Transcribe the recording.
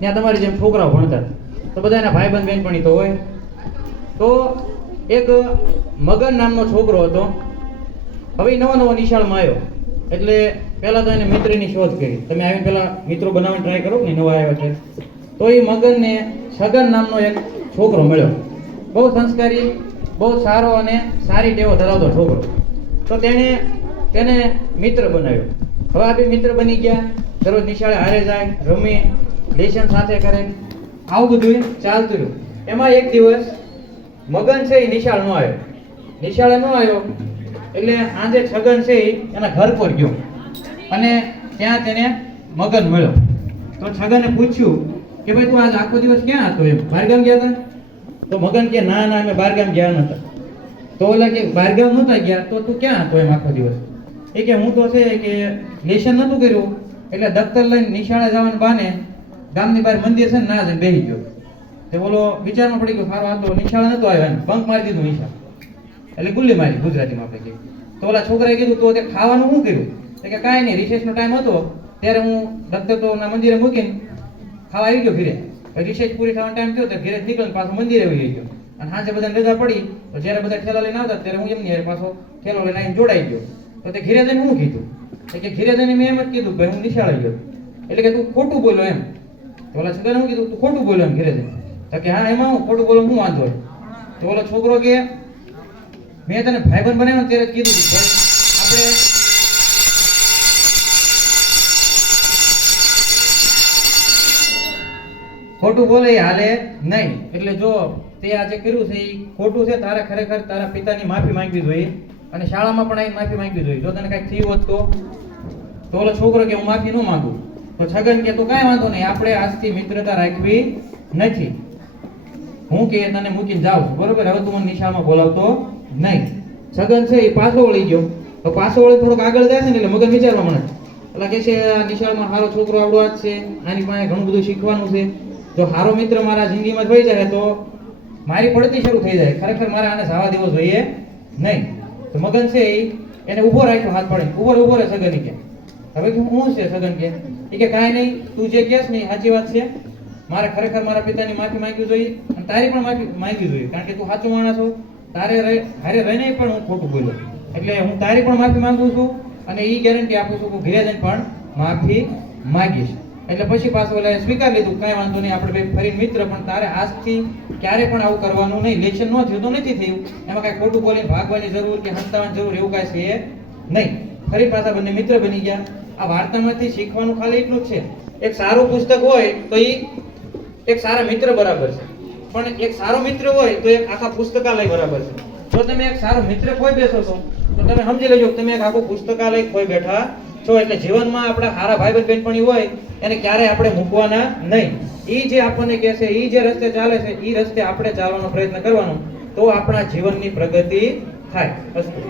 ત્યાં તમારી જેમ છોકરાઓ ભણતા, તો બધા એના ભાઈબંધ બહેનપણી તો હોય. તો એક મગન નામનો છોકરો હતો. હવે નવો નવો નિશાળમાં આવ્યો એટલે પહેલા તો એને મિત્રની શોધ કરી. તમે આવીને પહેલા મિત્રો બનાવવાની ટ્રાય કરો ને નવા આવ્યા છે. તો એ મગનને છગન નામનો એક છોકરો મળ્યો, બહુ સંસ્કારી, બહુ સારો અને સારી ટેવો ધરાવતો છોકરો. તો તેને મિત્ર બનાવ્યો. હવે આ બે મિત્ર બની ગયા, દરરોજ નિશાળે હારે જાય, રમે, લેશન સાથે કરે, આવું બધું ચાલતું રહ્યું. એમાં એક દિવસ મગન છે એ નિશાળ ન આવ્યો. નિશાળે ન આવ્યો એટલે આજે છગન છે એના ઘર પર ગયો અને ત્યાં તેને મગન મળ્યો. તો છગને પૂછ્યું કે ભાઈ તું આજ આખો દિવસ ક્યાં હતો? એમ બહારગામ ગયા હતા? તો મગન કે ના ના, અમે બહારગામ ગયા નતા. તો ઓલા કે બહારગામ નહોતા ગયા તો તું ક્યાં હતો એમ આખો દિવસ? એ કે હું તો છે કે લેશન નહોતું કર્યું એટલે દફતર લઈને નિશાળે જવાનું બાને ગામની બહાર મંદિર છે ને ના જઈને બેસી ગયો. તે બોલો વિચારમાં પડી ગયો, સારો આ તો નિશાળે નતો આવ્યો, એને બંક મારી દીધું નિશાળ, એટલે ગુલ્લી મારી ગુજરાતીમાં આપણે કહીએ. તો ઓલા છોકરાએ કીધું તો તે ખાવાનું શું કર્યું? કે કાંઈ નહીં, રિસેસનો ટાઈમ હતો ત્યારે હું દફતર તો ના મંદિરે મૂકીને ખાવા આવી ગયો ઘરે. રિસેસ પૂરી થવાનો ટાઈમ થયો તો ઘરે નીકળીને પાછો મંદિરે આવી ગયો અને સાંજે બધાને રજા પડી તો જ્યારે બધા ઠેલા લઈને આવતા ત્યારે હું એમની પાછો ઠેલો લઈને આવીને જોડાઈ ગયો. તો તે ઘરે જઈને શું કીધું? કે ઘરે જઈને મેં એમ જ કીધું ભાઈ હું નિશાળે ગયો, એટલે કે તું ખોટું બોલ્યો એમ. તો ઓલા છોકરાને શું કીધું? તું ખોટું બોલ્યો એમ ઘરે જઈને. તો કે હા એમાં હું ખોટું બોલો, શું વાંધો? તો ઓલો છોકરો કે મેં તને ભાઈબંધ બનાવ્યો ત્યારે કીધું ભાઈ આપણે ખોટું બોલે હાલે નહીં. એટલે જો તે આજે કર્યું છે એ ખોટું છે, તારે ખરેખર તારા પિતાની માફી માંગવી જોઈએ અને શાળામાં પણ આવીને માફી માંગવી જોઈએ. જો તને કાંઈક થયું હોત તો ઓલો છોકરો કે હું માફી ન માંગુ. તો છગન કે તો કાંઈ વાંધો નહીં, આપણે આજથી મિત્રતા રાખવી નથી, હું કે તને મૂકીને જાઉં છું, બરોબર? હવે તું મને નિશાળમાં બોલાવતો નહીં. છગન છે એ પાછો વળી ગયો. તો પાછો વળી થોડોક આગળ જાય છે ને એટલે મગન વિચારવા મળે, એટલે કે છે આ નિશાળમાં સારો છોકરો આવડો જ છે, આની પાસે ઘણું બધું શીખવાનું છે. જો સારો મિત્ર મારા જિંદગીમાં થઈ જાય તો મારી પડતી શરૂ થઈ જાય, ખરેખર મારે આને જવા દેવો જોઈએ નહીં. તો મગન છે એને ઊભો રાખ્યો, હાથ પાડીને ઊભો રહે. સગન કે હવે હું છે? સગન કે કાંઈ નહીં, તું જે કહેશ ને સાચી વાત છે, મારે ખરેખર મારા પિતાની માફી માંગવી જોઈએ અને તારી પણ માફી માંગવી જોઈએ, કારણ કે તું સાચો માણસ છો. તારે હારે રહીને પણ હું ખોટું બોલ્યો, એટલે હું તારી પણ માફી માંગુ છું અને એ ગેરંટી આપું છું કે ઘરે જઈને પણ માફી માંગીશ. એટલે પછી પાછું ઓલા સ્વીકાર લીધું, કાંઈ વાંધો નહીં, આપણે બે ફરી મિત્ર, પણ તારે આજથી ક્યારે પણ આવું કરવાનું નહીં. લેશન ન થયું તો નથી થયું, એમાં કાંઈ ખોટું બોલીને ભાગવાની જરૂર કે હંતાવાની જરૂર એવું કાંઈ છે નહીં. ફરી પાછા બંને મિત્ર બની ગયા. આ વાર્તામાંથી શીખવાનું ખાલી એટલું જ છે, એક સારું પુસ્તક હોય તો એ એક સારા મિત્ર બરાબર છે, પણ એક સારો મિત્ર હોય તો એક આખા પુસ્તકાલય બરાબર છે. જો તમે એક સારો મિત્ર ખોઈ બેસો છો તો તમે સમજી લેજો તમે એક આખું પુસ્તકાલય ખોઈ બેઠા છો. એટલે જીવનમાં આપણા સારા ભાઈ બહેનપણી હોય એને ક્યારેય આપણે મૂકવાના નહીં. એ જે આપણને કહે છે, એ જે રસ્તે ચાલે છે, એ રસ્તે આપણે ચાલવાનો પ્રયત્ન કરવાનો, તો આપણા જીવનની પ્રગતિ થાય. અસ્તુ.